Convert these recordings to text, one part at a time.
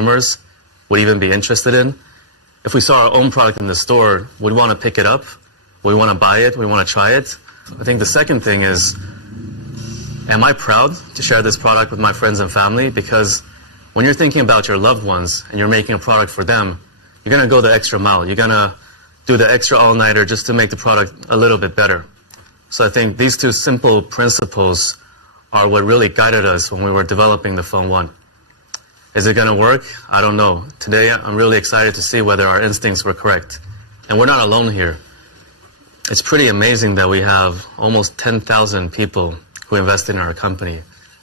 consumers would even be interested in. If we saw our own product in the store, we'd want to pick it up, we want to buy it, we want to try it. I think the second thing is, am I proud to share this product with my friends and family? Because when you're thinking about your loved ones and you're making a product for them, you're going to go the extra mile. You're going to do the extra all-nighter just to make the product a little bit better. So I think these two simple principles are what really guided us when we were developing the Phone 1. Is it going to work? I don't know. Today, I'm really excited to see whether our instincts were correct. And we're not alone here. It's pretty amazing that we have almost 10,000 people who invested in our company.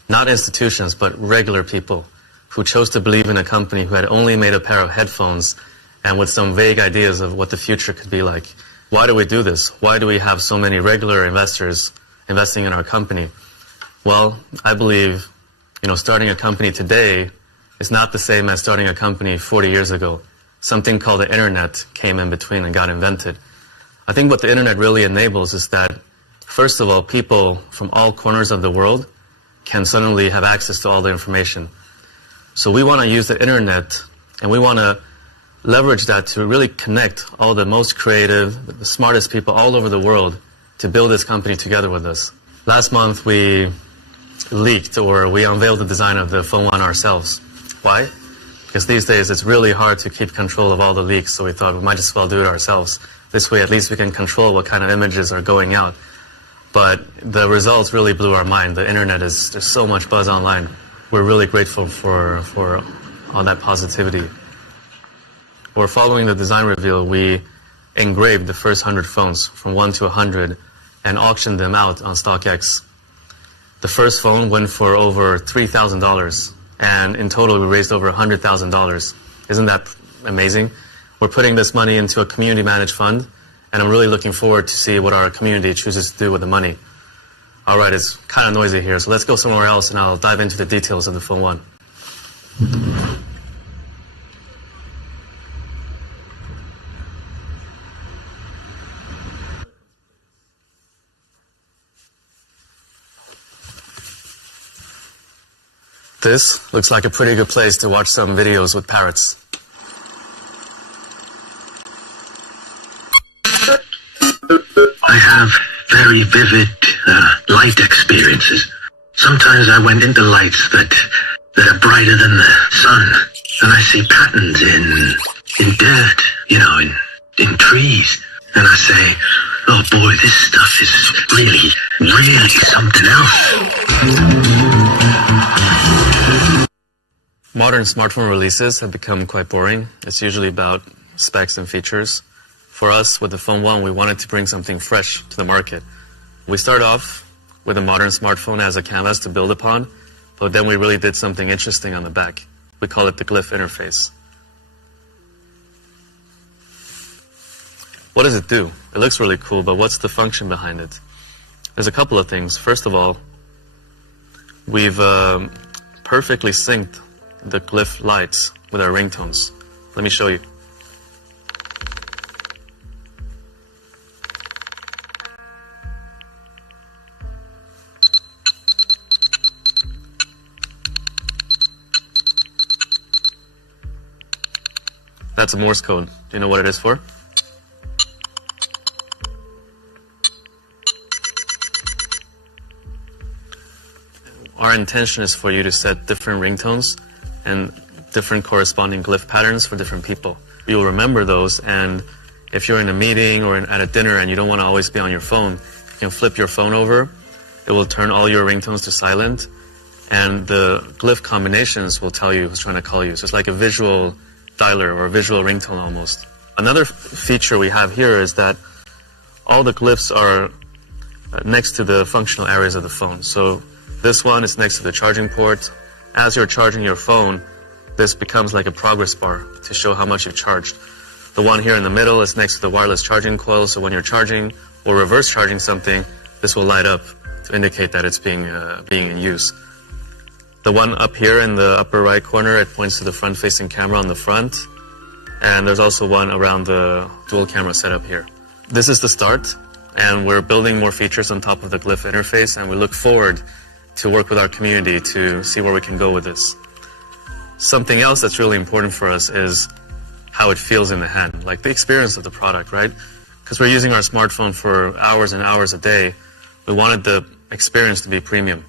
Not institutions, but regular people who chose to believe in a company who had only made a pair of headphones and with some vague ideas of what the future could be like. Why do we do this? Why do we have so many regular investors investing in our company? Well, I believe, starting a company today is not the same as starting a company 40 years ago. Something called the internet came in between and got invented. I think what the internet really enables is that, first of all, people from all corners of the world can suddenly have access to all the information. So we want to use the internet and we want to leverage that to really connect all the most creative, the smartest people all over the world to build this company together with us. Last month we leaked, or we unveiled the design of the Phone 1 ourselves. Why? Because these days it's really hard to keep control of all the leaks, so we thought we might as well do it ourselves. This way at least we can control what kind of images are going out. But the results really blew our mind. The internet there's so much buzz online. We're really grateful for all that positivity. We're following the design reveal. We engraved the first 100 phones from 1 to 100 and auctioned them out on StockX. The first phone went for over $3,000, and in total we raised over $100,000. Isn't that amazing? We're putting this money into a community managed fund, and I'm really looking forward to see what our community chooses to do with the money. All right, it's kind of noisy here, so let's go somewhere else and I'll dive into the details of the Phone 1. This looks like a pretty good place to watch some videos with parrots. I have very vivid light experiences. Sometimes I went into lights that are brighter than the sun, and I see patterns in dirt, in trees, and I say, oh boy, this stuff is really, really something else. Modern smartphone releases have become quite boring. It's usually about specs and features. For us, with the Phone 1, we wanted to bring something fresh to the market. We started off with a modern smartphone as a canvas to build upon, but then we really did something interesting on the back. We call it the Glyph interface. What does it do? It looks really cool, but what's the function behind it? There's a couple of things. First of all, we've perfectly synced the Glyph lights with our ringtones. Let me show you. That's a Morse code. Do you know what it is for? Our intention is for you to set different ringtones and different corresponding glyph patterns for different people. You'll remember those, and if you're in a meeting or at a dinner and you don't want to always be on your phone, you can flip your phone over. It will turn all your ringtones to silent, and the glyph combinations will tell you who's trying to call you. So it's like a visual dialer or a visual ringtone almost. Another feature we have here is that all the glyphs are next to the functional areas of the phone. So this one is next to the charging port. As you're charging your phone, this becomes like a progress bar to show how much you've charged. The one here in the middle is next to the wireless charging coil, so when you're charging or reverse charging something, this will light up to indicate that it's being in use. The one up here in the upper right corner, it points to the front-facing camera on the front, and there's also one around the dual camera setup here. This is the start, and we're building more features on top of the Glyph interface, and we look forward to work with our community to see where we can go with this. Something else that's really important for us is how it feels in the hand, like the experience of the product, right? Because we're using our smartphone for hours and hours a day. We wanted the experience to be premium.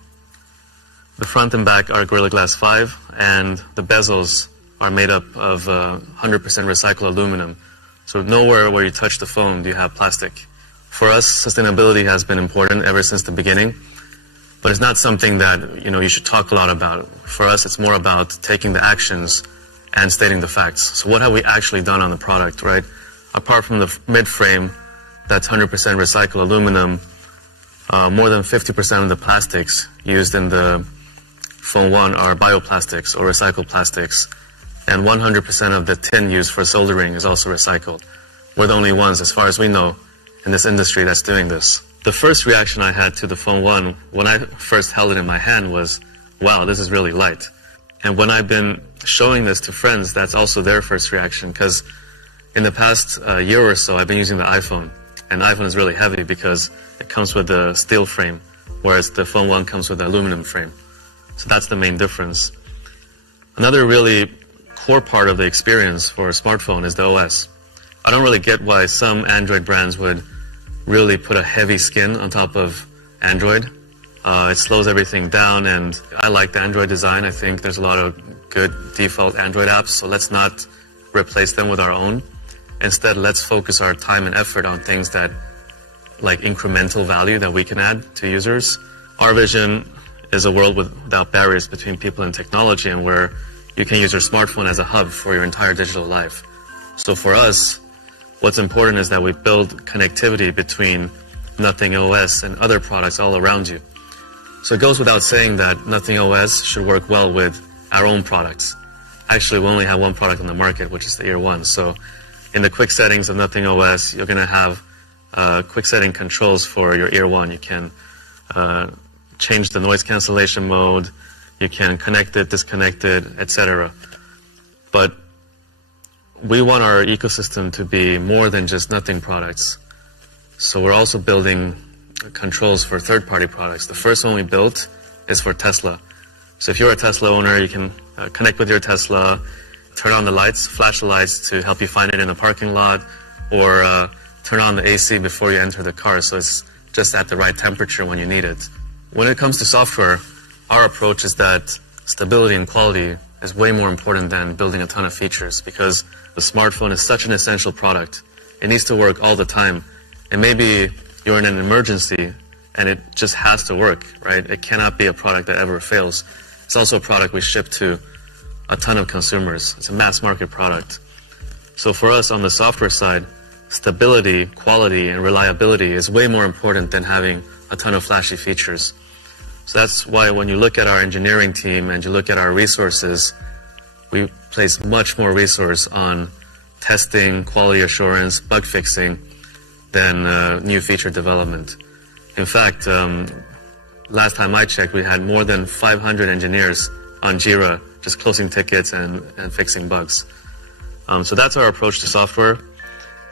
The front and back are Gorilla Glass 5, and the bezels are made up of 100% recycled aluminum. So nowhere where you touch the phone do you have plastic. For us, sustainability has been important ever since the beginning, but it's not something that you should talk a lot about. For us, it's more about taking the actions and stating the facts. So what have we actually done on the product, right? Apart from the mid-frame, that's 100% recycled aluminum, more than 50% of the plastics used in the Phone 1 are bioplastics or recycled plastics, and 100% of the tin used for soldering is also recycled. We're the only ones, as far as we know, in this industry that's doing this. The first reaction I had to the Phone 1 when I first held it in my hand was, wow, this is really light. And when I've been showing this to friends, that's also their first reaction, because in the past year or so, I've been using the iPhone, and the iPhone is really heavy because it comes with a steel frame, whereas the Phone 1 comes with an aluminum frame. So that's the main difference. Another really core part of the experience for a smartphone is the OS. I don't really get why some Android brands would really put a heavy skin on top of Android. It slows everything down, and I like the Android design. I think there's a lot of good default Android apps, so let's not replace them with our own. Instead, let's focus our time and effort on things that, like incremental value that we can add to users. Our vision is a world without barriers between people and technology, and where you can use your smartphone as a hub for your entire digital life. So for us, what's important is that we build connectivity between Nothing OS and other products all around you. So it goes without saying that Nothing OS should work well with our own products. Actually, we only have one product on the market, which is the Ear 1. So in the quick settings of Nothing OS, you're going to have quick setting controls for your Ear 1. You can change the noise cancellation mode, you can connect it, disconnect it, etc. But we want our ecosystem to be more than just Nothing products. So we're also building controls for third-party products. The first one we built is for Tesla. So if you're a Tesla owner, you can connect with your Tesla, turn on the lights, flash the lights to help you find it in the parking lot, or turn on the AC before you enter the car so it's just at the right temperature when you need it. When it comes to software, our approach is that stability and quality is way more important than building a ton of features, because the smartphone is such an essential product. It needs to work all the time. And maybe you're in an emergency and it just has to work, right? It cannot be a product that ever fails. It's also a product we ship to a ton of consumers. It's a mass market product. So for us on the software side, stability, quality, and reliability is way more important than having a ton of flashy features. So that's why when you look at our engineering team and you look at our resources, we place much more resource on testing, quality assurance, bug fixing than new feature development. In fact, last time I checked, we had more than 500 engineers on Jira just closing tickets and fixing bugs. So that's our approach to software.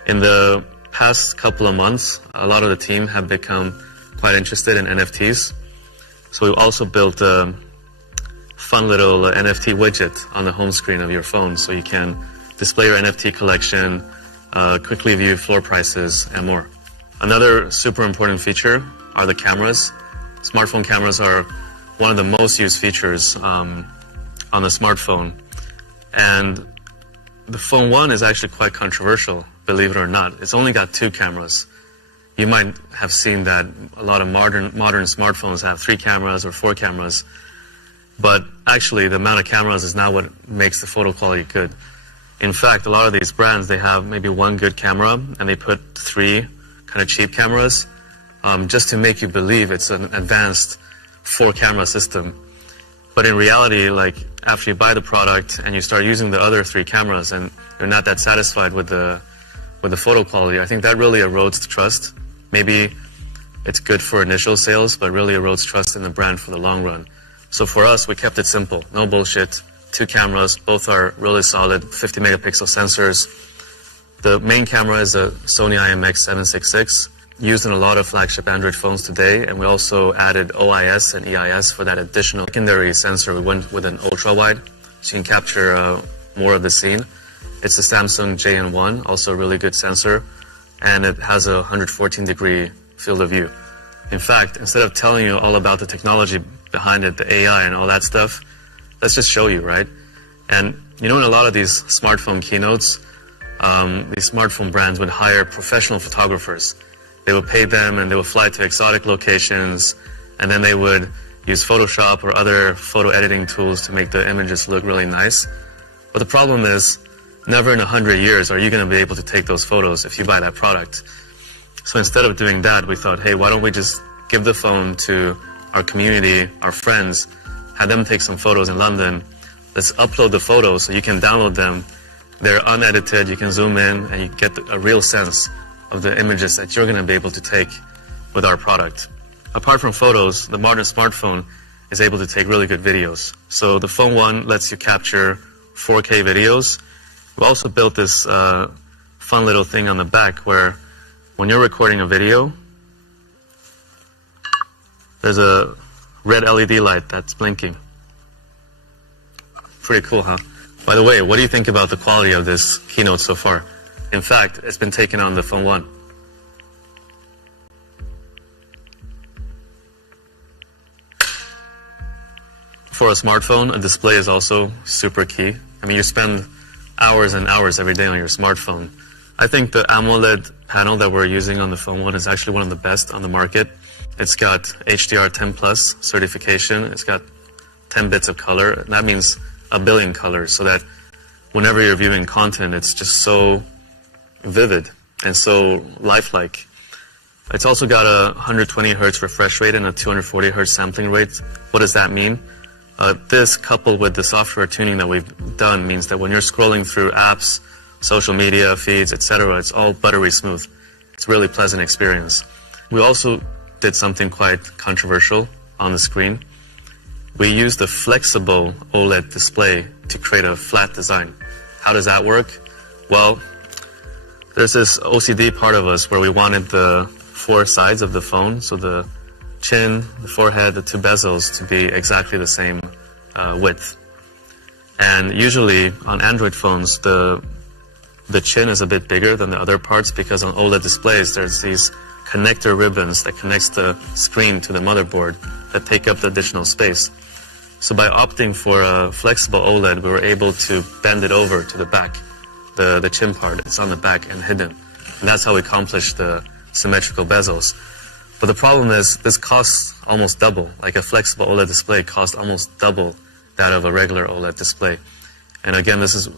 In the past couple of months, a lot of the team have become quite interested in NFTs. So we've also built a fun little NFT widget on the home screen of your phone, so you can display your NFT collection, quickly view floor prices, and more. Another super important feature are the cameras. Smartphone cameras are one of the most used features on the smartphone. And the Phone 1 is actually quite controversial, believe it or not. It's only got 2 cameras. You might have seen that a lot of modern smartphones have 3 cameras or 4 cameras. But actually, the amount of cameras is not what makes the photo quality good. In fact, a lot of these brands, they have maybe 1 good camera, and they put 3 kind of cheap cameras, just to make you believe it's an advanced 4-camera system. But in reality, like after you buy the product and you start using the other 3 cameras and you're not that satisfied with the photo quality, I think that really erodes the trust. Maybe it's good for initial sales, but really erodes trust in the brand for the long run. So for us, we kept it simple, no bullshit. 2 cameras, both are really solid 50 megapixel sensors. The main camera is a Sony IMX766, used in a lot of flagship Android phones today, and we also added OIS and EIS for that additional secondary sensor. We went with an ultra wide, so you can capture more of the scene. It's the Samsung JN1, also a really good sensor, and it has a 114-degree field of view. In fact, instead of telling you all about the technology behind it, the AI and all that stuff, let's just show you, right? And you know, in a lot of these smartphone keynotes, these smartphone brands would hire professional photographers. They would pay them and they would fly to exotic locations, and then they would use Photoshop or other photo editing tools to make the images look really nice. But the problem is, never in 100 years are you going to be able to take those photos if you buy that product. So instead of doing that, we thought, hey, why don't we just give the phone to our community, our friends, have them take some photos in London. Let's upload the photos so you can download them. They're unedited, you can zoom in, and you get a real sense of the images that you're going to be able to take with our product. Apart from photos, the modern smartphone is able to take really good videos. So the Phone 1 lets you capture 4K videos. We also built this fun little thing on the back where when you're recording a video, there's a red LED light that's blinking. Pretty cool, huh? By the way, what do you think about the quality of this keynote so far? In fact, it's been taken on the Phone 1. For a smartphone, a display is also super key. I mean, you spend hours and hours every day on your smartphone. I think the AMOLED panel that we're using on the Phone 1 is actually one of the best on the market. It's got HDR10+ certification. It's got 10 bits of color. That means a billion colors, so that whenever you're viewing content, it's just so vivid and so lifelike. It's also got a 120 Hz refresh rate and a 240 Hz sampling rate. What does that mean? This, coupled with the software tuning that we've done, means that when you're scrolling through apps, social media feeds, etc., it's all buttery smooth. It's a really pleasant experience. We also did something quite controversial on the screen. We used a flexible OLED display to create a flat design. How does that work? Well, there's this OCD part of us where we wanted the four sides of the phone, so the chin, the forehead, the two bezels, to be exactly the same width. And usually on Android phones, the chin is a bit bigger than the other parts because on OLED displays, there's these connector ribbons that connects the screen to the motherboard that take up the additional space. So by opting for a flexible OLED, we were able to bend it over to the back. The chin part, it's on the back and hidden. And that's how we accomplished the symmetrical bezels. But the problem is, this costs almost double. Like a flexible OLED display costs almost double that of a regular OLED display. And again, this is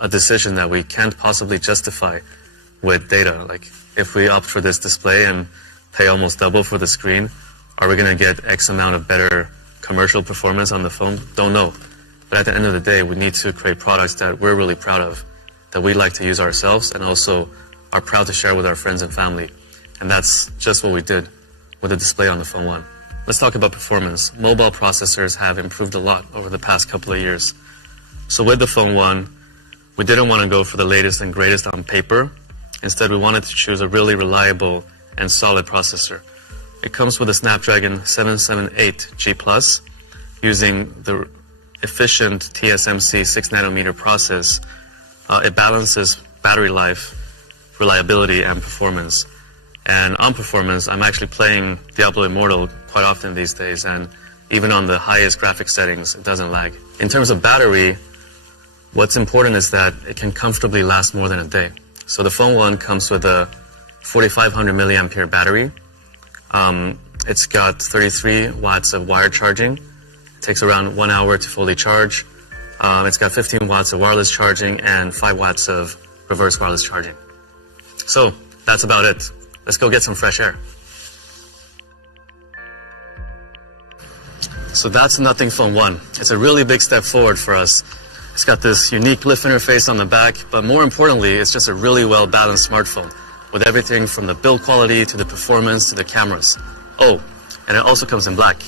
a decision that we can't possibly justify with data. Like, if we opt for this display and pay almost double for the screen, are we going to get X amount of better commercial performance on the phone? Don't know. But at the end of the day, we need to create products that we're really proud of, that we like to use ourselves, and also are proud to share with our friends and family. And that's just what we did with the display on the Phone 1. Let's talk about performance. Mobile processors have improved a lot over the past couple of years. So with the Phone 1, we didn't want to go for the latest and greatest on paper. Instead, we wanted to choose a really reliable and solid processor. It comes with a Snapdragon 778G+, using the efficient TSMC 6nm process. It balances battery life, reliability, and performance. And on performance, I'm actually playing Diablo Immortal quite often these days, and even on the highest graphic settings, it doesn't lag. In terms of battery, what's important is that it can comfortably last more than a day. So the Phone 1 comes with a 4500 milliampere battery. It's got 33 watts of wired charging. It takes around 1 hour to fully charge. It's got 15 watts of wireless charging and 5 watts of reverse wireless charging. So that's about it. Let's go get some fresh air. So that's the Nothing Phone 1. It's a really big step forward for us. It's got this unique lift interface on the back, but more importantly, it's just a really well-balanced smartphone with everything from the build quality to the performance to the cameras. Oh, and it also comes in black.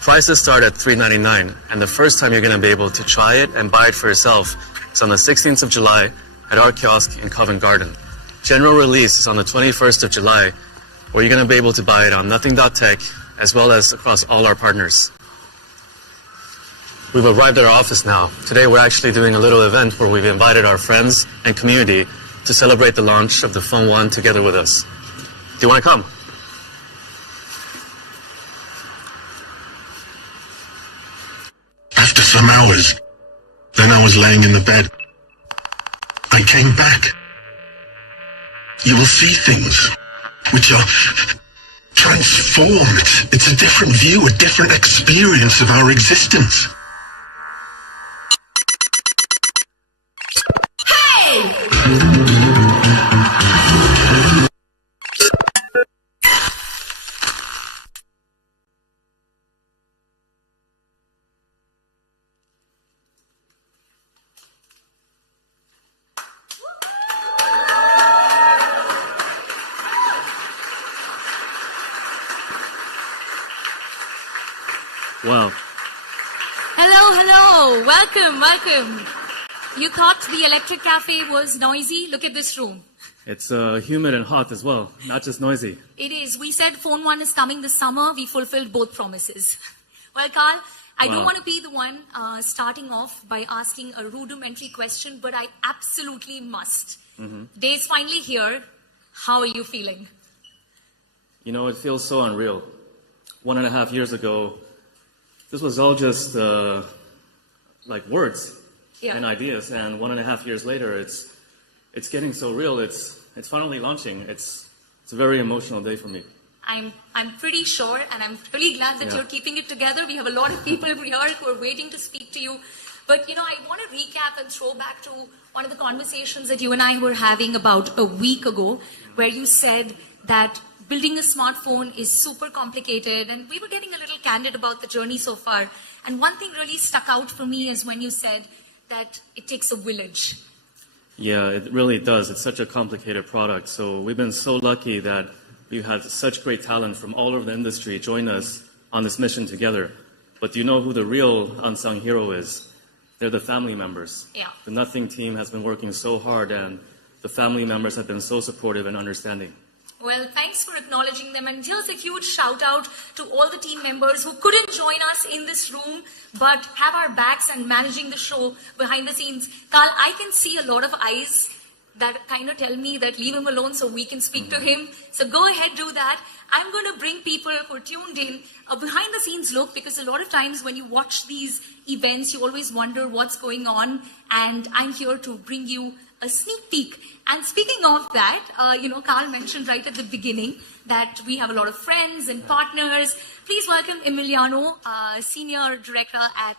Prices start at $399, and the first time you're going to be able to try it and buy it for yourself is on the 16th of July at our kiosk in Covent Garden. General release is on the 21st of July, where you're going to be able to buy it on Nothing.tech, as well as across all our partners. We've arrived at our office now. Today we're actually doing a little event where we've invited our friends and community to celebrate the launch of the Phone 1 together with us. Do you want to come? After some hours, then I was laying in the bed. I came back. You will see things which are transformed. It's a different view, a different experience of our existence. Wow. Hello. Welcome. You thought the Electric Cafe was noisy? Look at this room. It's humid and hot as well, not just noisy. It is. We said Phone 1 is coming this summer. We fulfilled both promises. Well, Carl, I don't want to be the one starting off by asking a rudimentary question, but I absolutely must. Day's finally here. How are you feeling? You know, it feels so unreal. 1.5 years ago, this was all just like words and ideas, and 1.5 years later, it's getting so real. It's finally launching. It's a very emotional day for me. I'm pretty sure, and I'm really glad that you're keeping it together. We have a lot of people here who are waiting to speak to you. But, you know, I want to recap and throw back to one of the conversations that you and I were having about a week ago, where you said that building a smartphone is super complicated, and we were getting a little candid about the journey so far. And one thing really stuck out for me is when you said that it takes a village. Yeah, it really does. It's such a complicated product. So we've been so lucky that we've had such great talent from all over the industry join us on this mission together. But do you know who the real unsung hero is? They're the family members. Yeah. The Nothing team has been working so hard, and the family members have been so supportive and understanding. Well, thanks for acknowledging them. And here's a huge shout out to all the team members who couldn't join us in this room, but have our backs and managing the show behind the scenes. Carl, I can see a lot of eyes that kind of tell me that leave him alone so we can speak to him. So go ahead, do that. I'm going to bring people who are tuned in a behind the scenes look, because a lot of times when you watch these events, you always wonder what's going on. And I'm here to bring you a sneak peek. And speaking of that, you know, Carl mentioned right at the beginning that we have a lot of friends and partners. Please welcome Emiliano, Senior Director at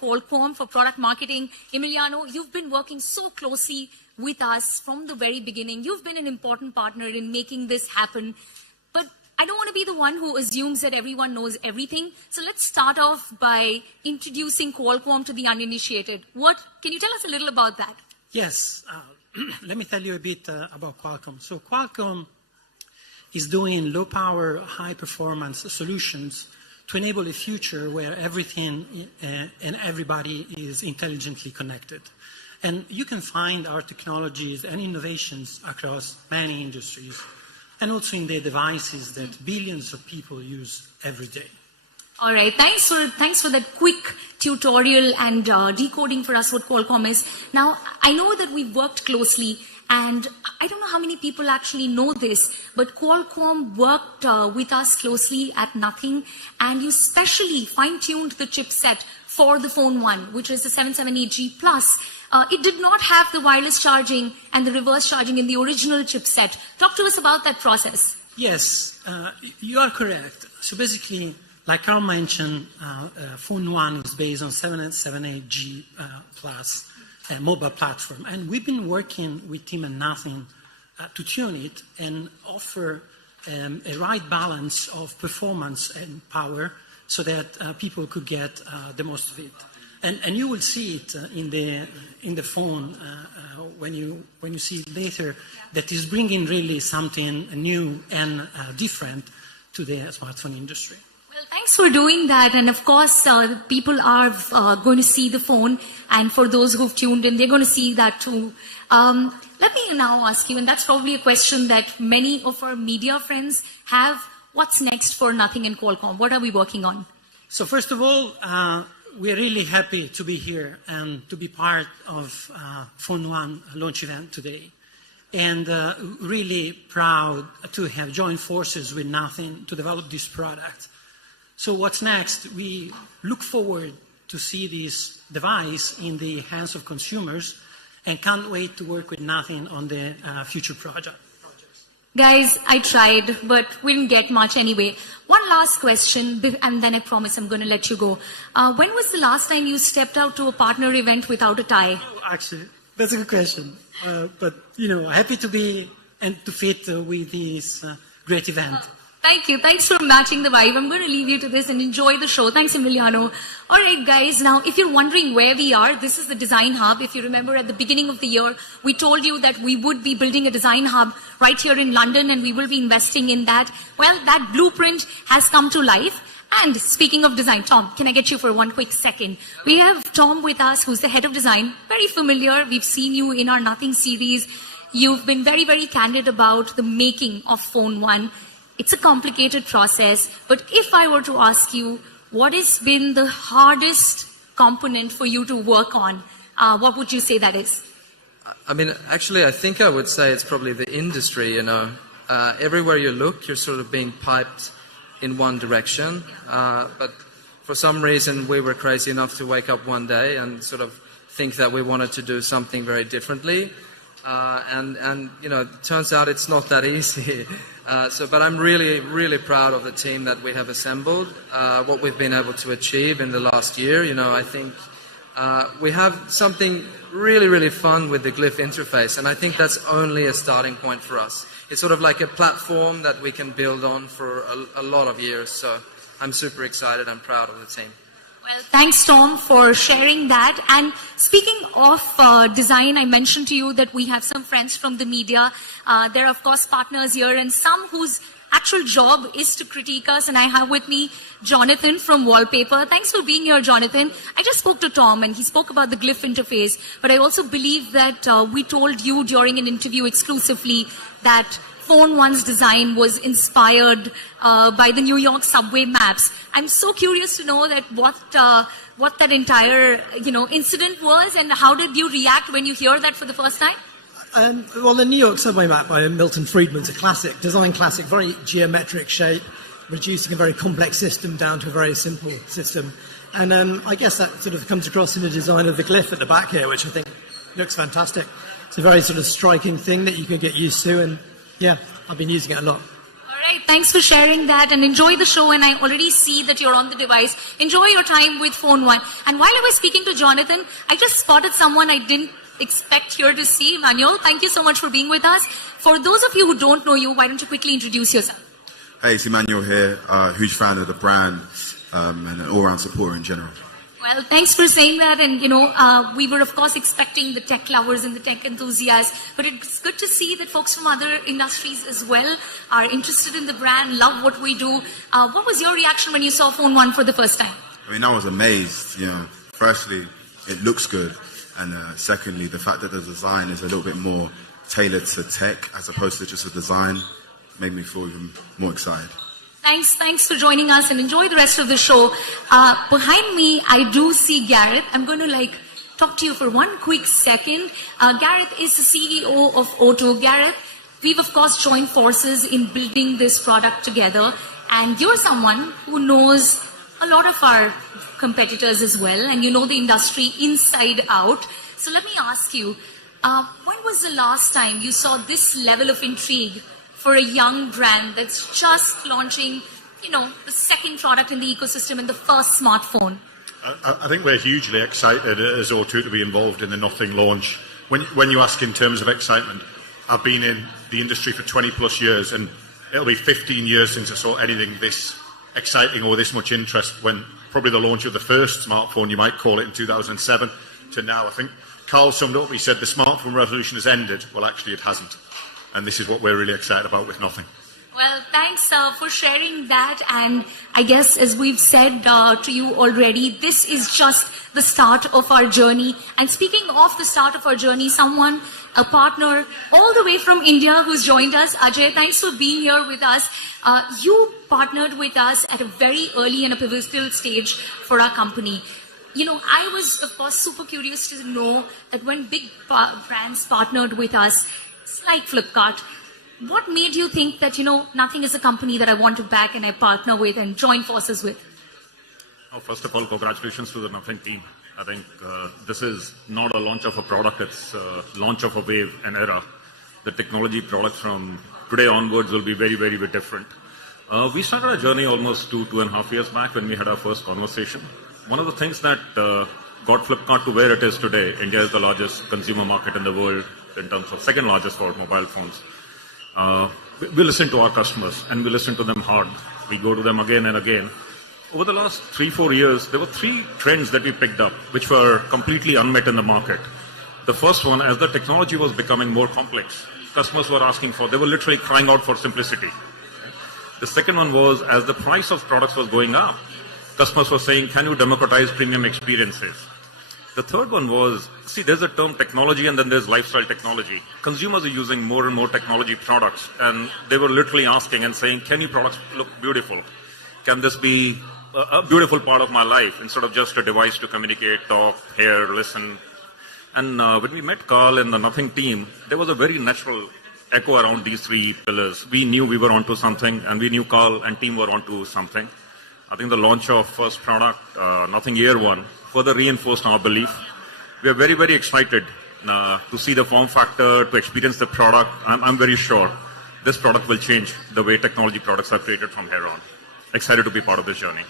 Qualcomm for Product Marketing. Emiliano, you've been working so closely with us from the very beginning. You've been an important partner in making this happen. But I don't want to be the one who assumes that everyone knows everything. So let's start off by introducing Qualcomm to the uninitiated. Can you tell us a little about that? Yes. Let me tell you a bit about Qualcomm. So Qualcomm is doing low-power, high-performance solutions to enable a future where everything and everybody is intelligently connected. And you can find our technologies and innovations across many industries, and also in the devices that billions of people use every day. All right, thanks for that quick tutorial and decoding for us what Qualcomm is. Now, I know that we've worked closely, and I don't know how many people actually know this, but Qualcomm worked with us closely at Nothing, and you specially fine-tuned the chipset for the Phone 1, which is the 778G Plus. It did not have the wireless charging and the reverse charging in the original chipset. Talk to us about that process. Yes, you are correct. So basically, like Carl mentioned, Phone 1 is based on 778G Plus mobile platform. And we've been working with Team and Nothing to tune it and offer a right balance of performance and power so that people could get the most of it. And you will see it in the phone when you see it later, that is bringing really something new and different to the smartphone industry. Well, thanks for doing that. And of course, people are going to see the phone. And for those who've tuned in, they're going to see that too. Let me now ask you, and that's probably a question that many of our media friends have. What's next for Nothing and Qualcomm? What are we working on? So first of all, we're really happy to be here and to be part of Phone One launch event today. And really proud to have joined forces with Nothing to develop this product. So what's next? We look forward to see this device in the hands of consumers and can't wait to work with Nothing on the future projects. Guys, I tried, but we didn't get much anyway. One last question, and then I promise I'm going to let you go. When was the last time you stepped out to a partner event without a tie? Oh, actually, that's a good question. But, happy to be and to fit with this great event. Thank you. Thanks for matching the vibe. I'm going to leave you to this and enjoy the show. Thanks, Emiliano. All right, guys. Now, if you're wondering where we are, this is the Design Hub. If you remember at the beginning of the year, we told you that we would be building a Design Hub right here in London and we will be investing in that. Well, that blueprint has come to life. And speaking of design, Tom, can I get you for one quick second? We have Tom with us, who's the head of design. Very familiar. We've seen you in our Nothing series. You've been very, very candid about the making of Phone One. It's a complicated process, but if I were to ask you, what has been the hardest component for you to work on? What would you say that is? I mean, actually, I think I would say it's probably the industry, Everywhere you look, you're sort of being piped in one direction. But for some reason, we were crazy enough to wake up one day and sort of think that we wanted to do something very differently. It turns out it's not that easy. But I'm really, really proud of the team that we have assembled, what we've been able to achieve in the last year. I think we have something really, really fun with the Glyph interface, and I think that's only a starting point for us. It's sort of like a platform that we can build on for a lot of years, so I'm super excited and proud of the team. Well, thanks, Tom, for sharing that. And speaking of design, I mentioned to you that we have some friends from the media. There are, of course, partners here and some whose actual job is to critique us. And I have with me Jonathan from Wallpaper. Thanks for being here, Jonathan. I just spoke to Tom and he spoke about the Glyph interface. But I also believe that we told you during an interview exclusively that Phone One's design was inspired by the New York subway maps. I'm so curious to know that what that entire incident was, and how did you react when you hear that for the first time? Well, the New York subway map by Milton Friedman's a classic, design classic, very geometric shape, reducing a very complex system down to a very simple system. And I guess that sort of comes across in the design of the Glyph at the back here, which I think looks fantastic. It's a very sort of striking thing that you can get used to, and yeah, I've been using it a lot. All right, thanks for sharing that, and enjoy the show. And I already see that you're on the device. Enjoy your time with Phone One. And while I was speaking to Jonathan, I just spotted someone I didn't expect here to see. Manuel, thank you so much for being with us. For those of you who don't know you, why don't you quickly introduce yourself? Hey, it's Emmanuel here, huge fan of the brand and an all-round supporter in general. Well, thanks for saying that. And, we were, of course, expecting the tech lovers and the tech enthusiasts. But it's good to see that folks from other industries as well are interested in the brand, love what we do. What was your reaction when you saw Phone One for the first time? I mean, I was amazed. Firstly, it looks good. And secondly, the fact that the design is a little bit more tailored to tech as opposed to just a design made me feel even more excited. Thanks for joining us, and enjoy the rest of the show. Behind me, I do see Gareth. I'm going to talk to you for one quick second. Gareth is the CEO of O2. Gareth, we've of course joined forces in building this product together, and you're someone who knows a lot of our competitors as well, and you know the industry inside out. So let me ask you, when was the last time you saw this level of intrigue for a young brand that's just launching, the second product in the ecosystem and the first smartphone? I think we're hugely excited as O2 to be involved in the Nothing launch. When you ask in terms of excitement, I've been in the industry for 20 plus years, and it'll be 15 years since I saw anything this exciting or this much interest, when probably the launch of the first smartphone, you might call it, in 2007 to now. I think Carl summed up, he said the smartphone revolution has ended. Well, actually it hasn't. And this is what we're really excited about with Nothing. Well, thanks for sharing that. And I guess, as we've said to you already, this is just the start of our journey. And speaking of the start of our journey, a partner all the way from India who's joined us, Ajay, thanks for being here with us. You partnered with us at a very early and a pivotal stage for our company. I was, of course, super curious to know that when big brands partnered with us, it's like Flipkart, what made you think that, Nothing is a company that I want to back and I partner with and join forces with? First of all, congratulations to the Nothing team. I think this is not a launch of a product, it's a launch of a wave, an era. The technology products from today onwards will be very, very, very different. We started our journey almost 2.5 years back when we had our first conversation. One of the things that got Flipkart to where it is today, India is the largest consumer market in the world in terms of second largest for mobile phones. We listen to our customers and we listen to them hard. We go to them again and again. Over the last 3-4 years, there were 3 trends that we picked up, which were completely unmet in the market. The first one, as the technology was becoming more complex, customers were asking for, they were literally crying out for simplicity. The second one was, as the price of products was going up, customers were saying, can you democratize premium experiences? The third one was, see, there's a term technology and then there's lifestyle technology. Consumers are using more and more technology products, and they were literally asking and saying, can your products look beautiful? Can this be a beautiful part of my life instead of just a device to communicate, talk, hear, listen? And when we met Carl and the Nothing team, there was a very natural echo around these 3 pillars. We knew we were onto something, and we knew Carl and team were onto something. I think the launch of first product, Nothing Year 1, further reinforced our belief. We are very, very excited to see the form factor, to experience the product. I'm very sure this product will change the way technology products are created from here on. Excited to be part of this journey.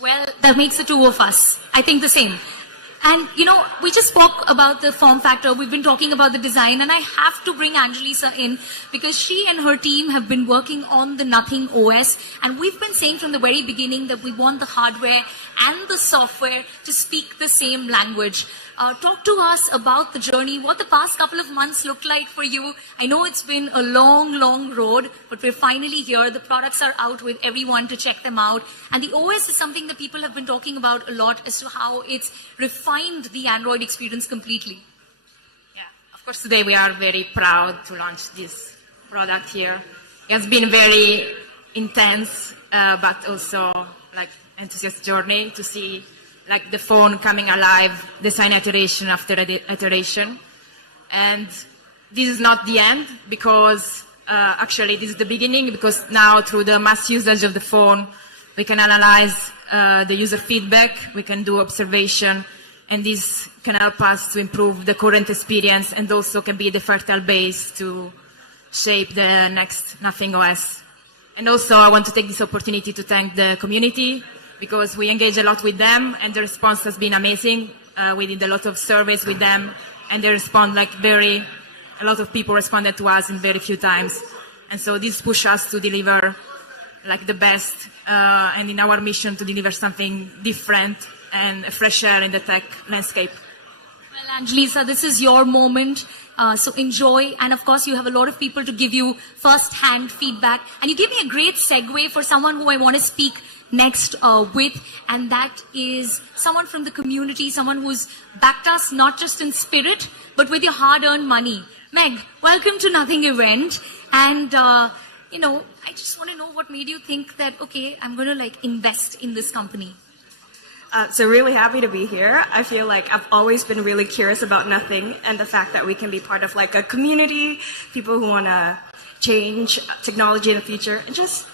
Well, that makes the 2 of us. I think the same. And, we just spoke about the form factor. We've been talking about the design, and I have to bring Angelisa in because she and her team have been working on the Nothing OS, and we've been saying from the very beginning that we want the hardware and the software to speak the same language. Talk to us about the journey, what the past couple of months looked like for you. I know it's been a long, long road, but we're finally here. The products are out with everyone to check them out. And the OS is something that people have been talking about a lot as to how it's refined the Android experience completely. Yeah, of course, today we are very proud to launch this product here. It has been very intense, but also enthusiastic journey to see the phone coming alive, design iteration after iteration. And this is not the end, because actually this is the beginning, because now through the mass usage of the phone, we can analyze the user feedback, we can do observation, and this can help us to improve the current experience, and also can be the fertile base to shape the next Nothing OS. And also I want to take this opportunity to thank the community, because we engage a lot with them, and the response has been amazing. We did a lot of surveys with them, and they respond a lot of people responded to us in very few times. And so this pushes us to deliver the best, and in our mission to deliver something different and a fresh air in the tech landscape. Well, Angelisa, this is your moment. So enjoy, and of course you have a lot of people to give you first-hand feedback. And you gave me a great segue for someone who I want to speak next with, and that is someone from the community, someone who's backed us not just in spirit, but with your hard-earned money. Meg, welcome to Nothing event, and I just want to know what made you think that, okay, I'm going to invest in this company. So really happy to be here. I feel like I've always been really curious about Nothing, and the fact that we can be part of a community, people who want to change technology in the future, and just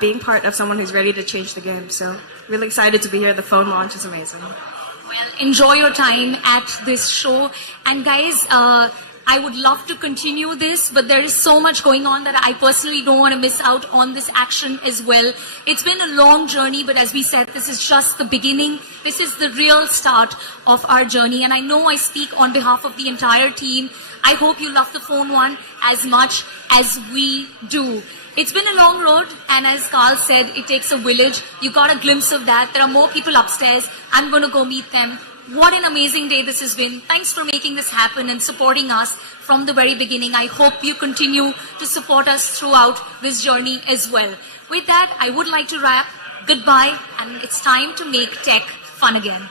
being part of someone who's ready to change the game. So really excited to be here. The phone launch is amazing. Well, enjoy your time at this show. And guys, I would love to continue this, but there is so much going on that I personally don't want to miss out on this action as well. It's been a long journey, but as we said, this is just the beginning. This is the real start of our journey. And I know I speak on behalf of the entire team. I hope you love the phone one as much as we do. It's been a long road, and as Carl said, it takes a village. You got a glimpse of that. There are more people upstairs. I'm going to go meet them. What an amazing day this has been. Thanks for making this happen and supporting us from the very beginning. I hope you continue to support us throughout this journey as well. With that, I would like to wrap. Goodbye, and it's time to make tech fun again.